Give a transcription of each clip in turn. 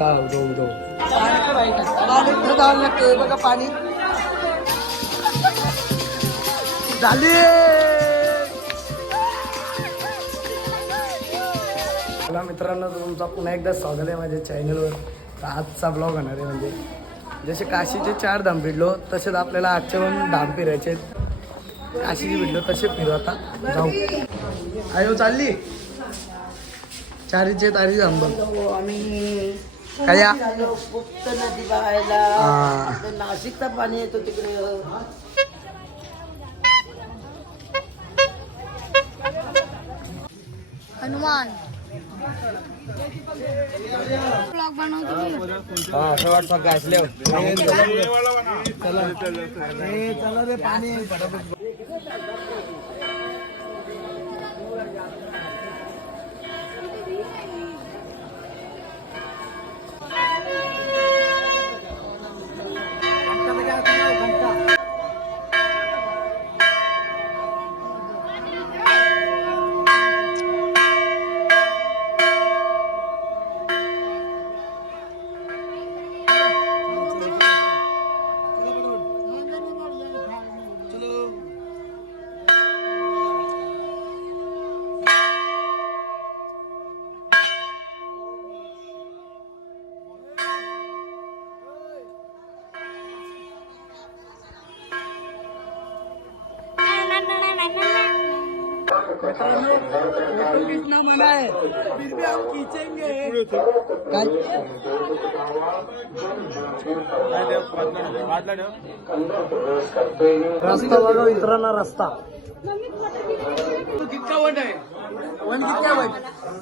गोदावरीचा उदो उदो पाणी लागते बघा पाणी. झाली. मला मित्रांनो तुमचा पुन्हा एकदा स्वागत आहे माझ्या चॅनलवर तर आजचा ब्लॉग होणार आहे म्हणजे जसे काशीचे चार धाम फिरलो तसेच आपल्याला आजचे पण धाम फिरायचे. काशीचे फिरलो तसे फिरू आता. जाऊ. आयो चालली. चारीचे तारी धाम बघ. आम्ही काय? या? गुप्त नदी बघायला. नाशिकचा पाणी येतो तिकडे. हनुमान. ब्लॉग बनवतो. चला रे पाणी. कितना मना है फिर भी हम खींचेंगे रस्ता बघा मित्रांना रस्ता. कितका वन आहे? वन कितका वन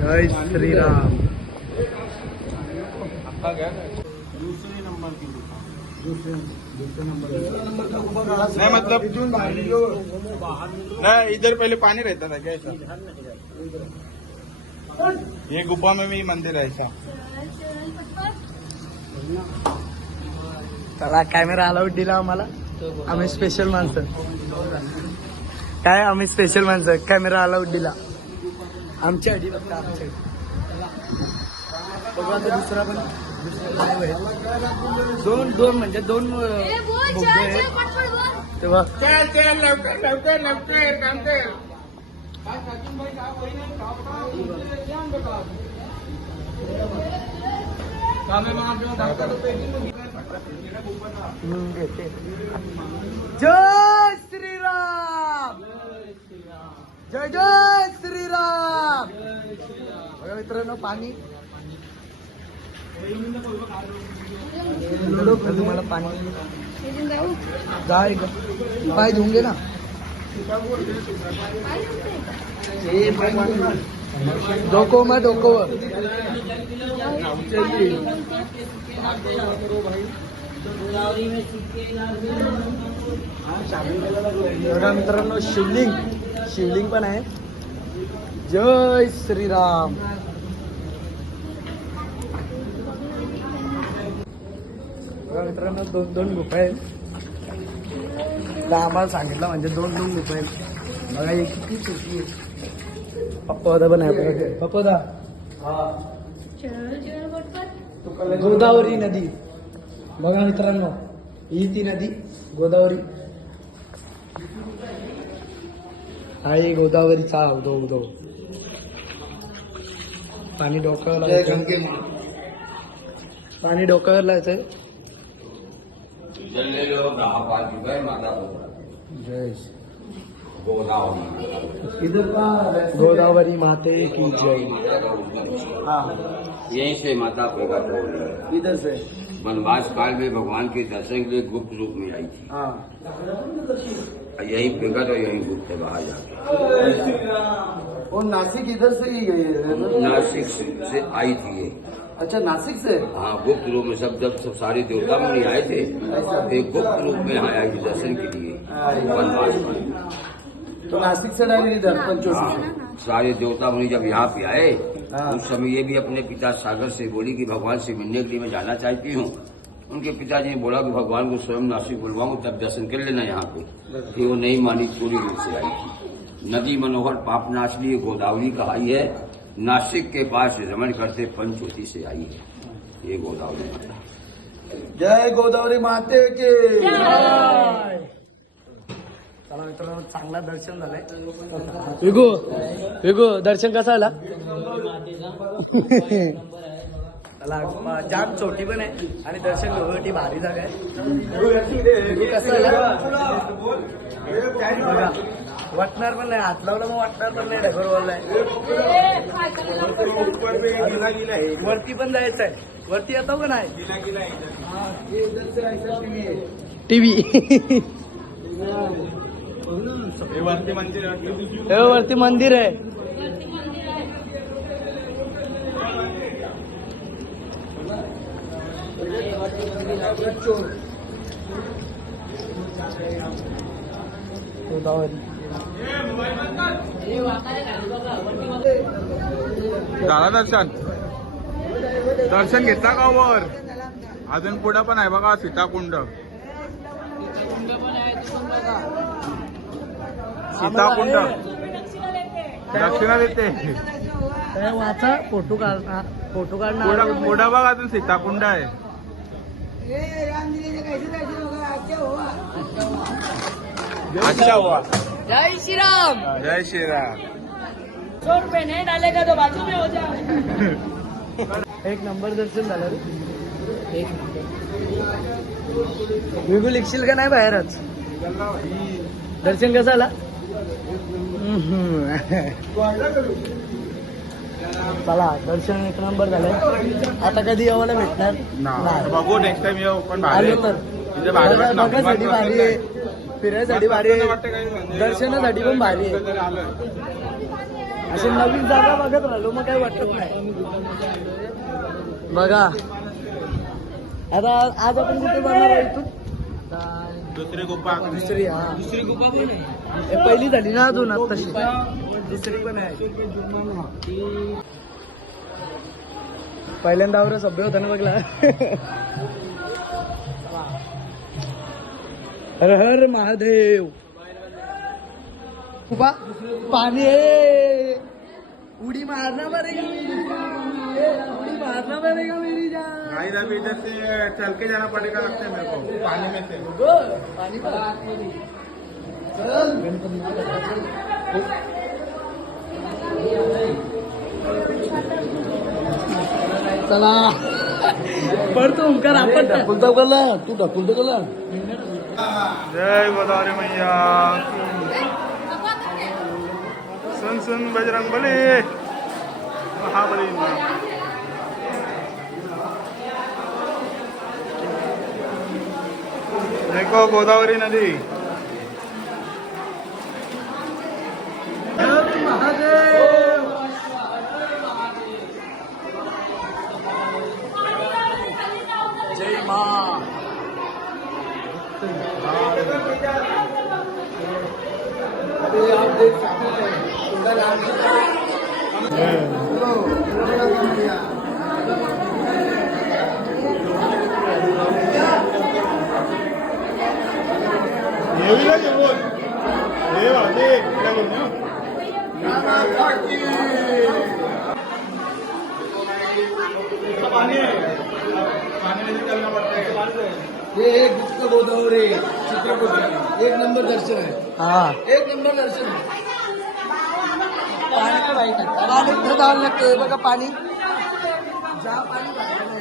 जय श्रीराम. नहीं मतलब नहीं इधर पहले पानी रहता था क्या ऐसा? ये गुफा में भी मंदिर है ऐसा। चला कॅमेरा अलाउड दिला आम्हाला आम्ही स्पेशल माणसं काय आम्ही स्पेशल माणसं कॅमेरा अलाउड दिला आमच्या आधी फक्त आमच्या बघू आता दुसरा पण. दोन दोन म्हणजे दोन. तेव्हा काम. जय श्रीराम! जय जय श्रीराम! बघा मित्रांनो पाणी. तुम्हाला पाणी. इथून जाऊ. जा एक पाय धुवून घे ना. डोको मग डोको मित्रांनो शिवलिंग. शिवलिंग पण आहे. जय श्रीराम. मित्रांनो दोन दोन गुफा आहेत. आम्हाला सांगितलं म्हणजे दोन दोन गुफा आहेत. बघा एक किती आहे पप्पादा पण आहे आपल्याकडे पप्पादा चल, चल, पटपट. गोदावरी नदी। बघा मित्रांनो ही ती नदी गोदावरी. हा ही गोदावरीचा उदो उदो पाणी डोक्यावर पाणी डोक्यावर लावायचं. जय श्री- गोदावरी। माते की जय। हाँ। यहीं से माता प्रकट हो रही है इधर से। वनवास काल में भगवान के दर्शन के लिए गुप्त रूप में आई थी। हाँ। और प्रकट और यही गुप्त बाहर वो नासिक इधर से ही गई है नासिक से आई थी ये। अच्छा नासिक से? हाँ गुप्त रूप में सब जब सब सारे देवता मुनि आए थे तो गुप्त रूप में आया दर्शन के लिए। वनवास में। तो नासिक से डायरेक्ट इधर पंचोटी सारे देवता मुनि जब यहाँ पे आए हाँ। उस समय ये भी अपने पिता सागर से बोली कि भगवान से मिलने के लिए मैं जाना चाहती हूँ। उनके पिताजी ने बोला कि भगवान को स्वयं नासिक बुलवाऊं तब दर्शन कर लेना यहाँ पे। फिर वो नहीं मानी पूरी रूप से आई। थी नदी मनोहर पापनाशनी गोदावरी कहाई है। नासिक के पास रमन करते पंचवटी से आई है। ये गोदावरी। माता जय गोदावरी माते के। मित्रांनो चांगला दर्शन झालंय. विगो विगो दर्शन कसं आला? जाम छोटी पण आहे आणि दर्शन घेण्यासाठी भारी जागा आहे. कसं वाटणार पण नाही हात लावला मग वाटणार पण नाही ढगर बोललाय. वरती पण जायचं आहे. वरती येतो का नाही? टीव्ही. हे वरती मंदिर आहे. झाला दर्शन. दर्शन घेतला का वर? अजून पुढं पण आहे बघा सीताकुंड. सीताकुंड. दक्षिणा देते. वाचा? फोटो काढ फोटो काढणार पुढं बघ अजून सीताकुंड आहे. अच्छा हुआ जय श्री राम. जय श्रीराम सौ रुपए नहीं डालेगा तो बाजू में हो एक नंबर दर्शन झालं रे. एक नंबर. विगू लिखशील का नाही बाहेरच? दर्शन कसं आला? चला दर्शन एक नंबर झालंय आता कधी यावायला भेटणार? नाही. बघू नेक्स्ट टाइम येऊ पण भारी आलो तर. तिथे भारी आहे. फिरायसाठी भारी आहे. दर्शनासाठी पण भारी आहे. असे नवीन जागा बघत राहिलो मग काही वाटत नाही. बघा. आता आज आपण कुठे जाणार आहे इथून? दुसरी गुप्पा दुसरी हा. दुसरी गुफा पण आहे? पहिली झाली ना अजून तशी. दुसरी पण आहे. पहिल्यांदा वर सभ्य होता ना बघला. हर हर महादेव. उभा. पाणी उडी मारना पडेगा उडी मारना पडेगा मेरी जान? इधर से चल के जाना पड़ेगा लगता है मेरे को? पानी में से. पण आतमध्ये. चल चला पडतो ओंकार आपण ढकलतो कला तू ढकलतो कला जय गोदावरी मैया सुन सुन बजरंग बली महाबली देखो गोदावरी नदी जय मा अरे आप देख सकते हैं उनका नाम येऊया जेवण हे वाजे काय बोलतो पाणी आहे पाणी में से चलना पड़ता है ये एक गुप्त गोदावरी चित्रकूट एक नंबर दर्शन आहे. हा. एक नंबर दर्शन आहे. पाणी पाणी इथं जावं लागतं हे बघा पाणी. जा पाणी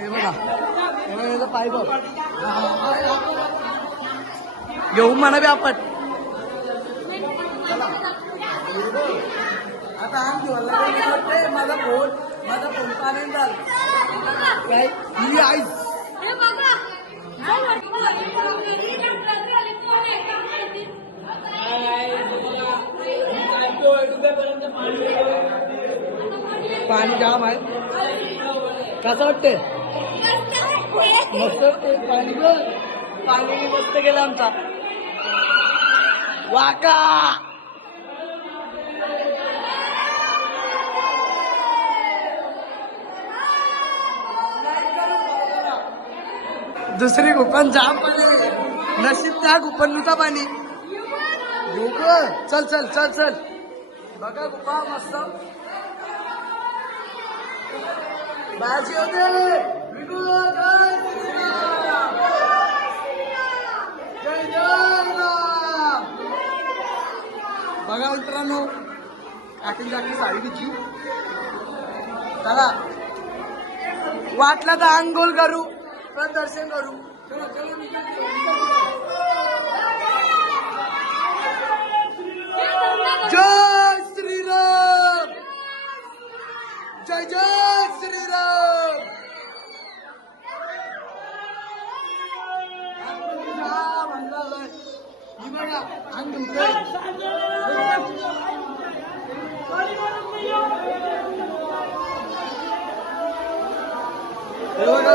हे बघा. हे बघा घेऊ म्हणावे आपण. आता आम घेऊन माझा फोन माझा फोन पाण्यात झाला ही आईस. पाणी जाम आहे. कसं वाटते मस्त. पाणी गं. पाणी मस्त गेलं आमचा. वाका. दुसरी गुफान जाम पाणी. नशीब त्या गुफांनुचा पाणी. येऊ चल चल चल चल. बघा गुफा मस्त. बाजी होते विगू, जय श्रीराम. जय जय राम बघा मित्रांनो काठी जागी साडी तिची चला. वाटलं तर अंघोळ करू तर दर्शन करू. चला चला निघा. जय श्रीराम जय जय श्रीराम हा, म्हणलं, ही बघा, अंग धुतोय. हे बघा,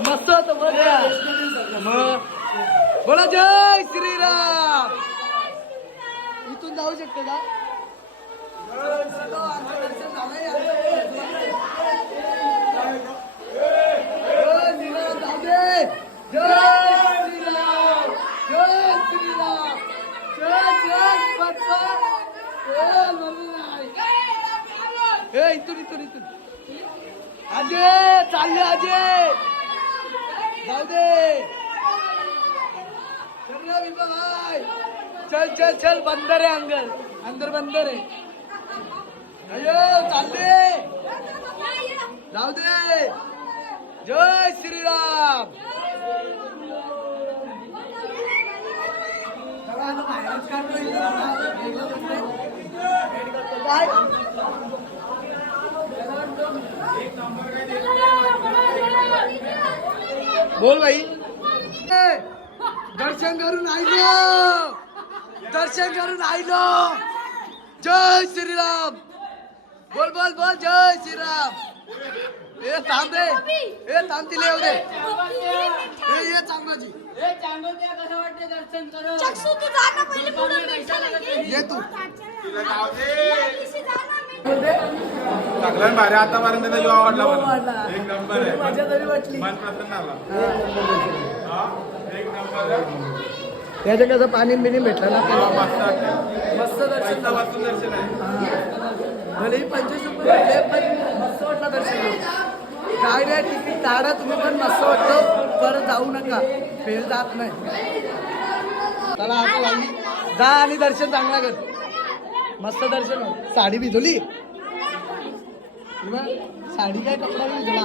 मस्त होतं बोला जय श्रीराम इथून जाऊ शकतो का इथून इथून इथून अजय चालले अजय जाऊ दे. चल भाई चल चल चल. बंदर आहे अंदर अंदर बंदर आहे. अयो चालले जाऊ दे. जय श्रीराम. चला, आता बाहेरच काढतो इथं. हा, वेगळं बसतंय. वेट करतो. काय बोल भाई ए, दर्शन करून आयलो. दर्शन करून आयलो. जय श्रीराम. बोल बोल बोल जय श्रीराम. ए थांब रे. ए थांब तिला येऊ दे. ए ये चांगलाची ये तू. सगळ्यात भारी. आतापर्यंत मला. एक नंबर आहे. मजा तरी वाटली मन प्रसन्न आला. हा, एक नंबर आहे. त्याचं कसं पाणी बिणी भेटलं ना? हा, मस्त वाटलं. मस्त दर्शन वाचून दर्शन आहे. भलेही पंचवीस रुपये भेटले पण मस्त वाटलं दर्शन. काय नाही तिकीट काढा तुम्ही पण मस्त वाटतं परत जाऊ नका. फेल जात नाही. चला आता जा आणि दर्शन चांगला कर. मस्त दर्शन हो. साडी भिजवली? साडी काय कपडा भिजला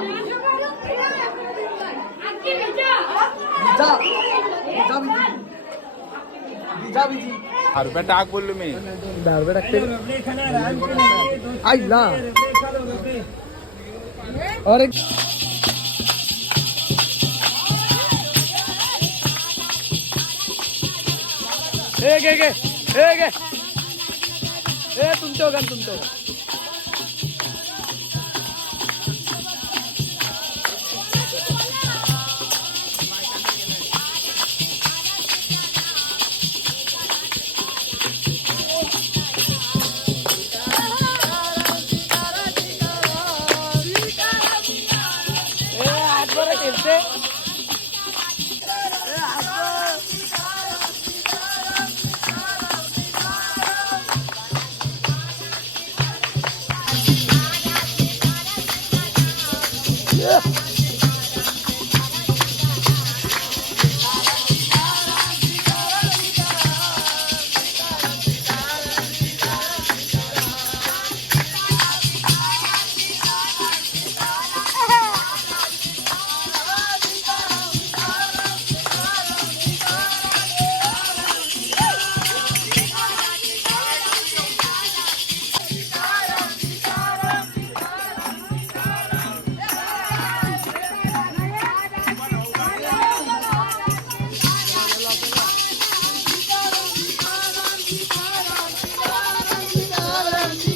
भिजा. भिजा भिजी. भिजा भिजी. दहा रुपये टाक बोललो मी. दहा रुपये टाकते आईला. अरे ए गे गे ए तुमचं ए तुमच्या वगैरे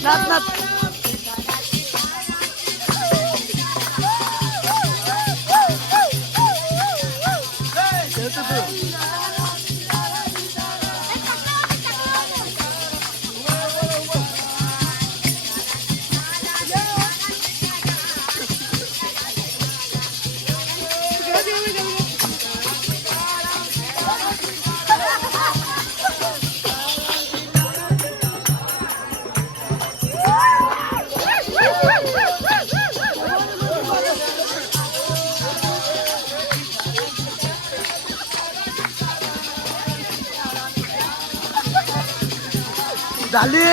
নাথ নাথ झाली.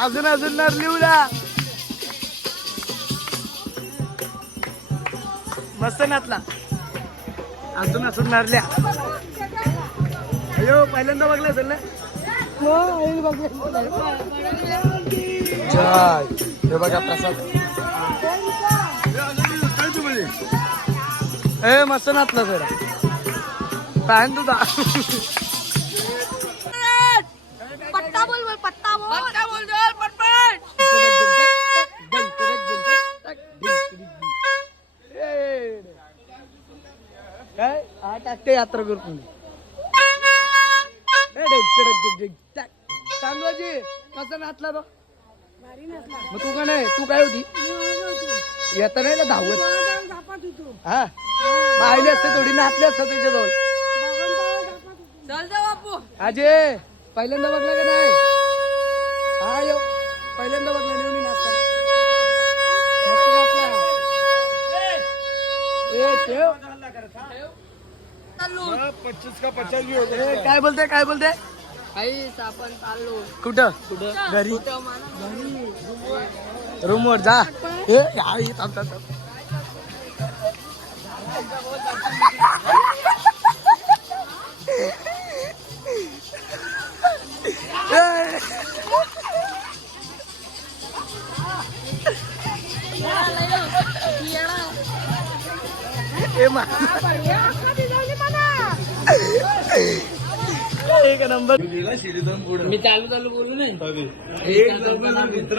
अजून अजून नरली उद्या मस्त नातला अजून अजून नरल्या अयो पहिल्यांदा बघलं असेल ना? जय. हे बघा प्रसाद. ए मस्त नाचला जरा. काय तुझा? टाकते यात्रा करून चांदवाजी कसं नाचला तो? मग तू का नाही? तू काय होती? येता नाही ना धावत. हा? आईले असते थोडी नाचले असतं त्याच्याजवळ. चल जा बापू. अजय पहिल्यांदा बघला का नाही? हा यो. पहिल्यांदा बघला नेहमी नाचताना. मस्त नाचला ए ठेव ए, काय बोलते काय बोलते आपण चाललो. कुठं? कुठं? घरी. रूम वर जा. ए या, ये, थांब, थांब, थांब. ए, ए, मा- एक नंबर मी चालू चालू बोलू नये एक मित्र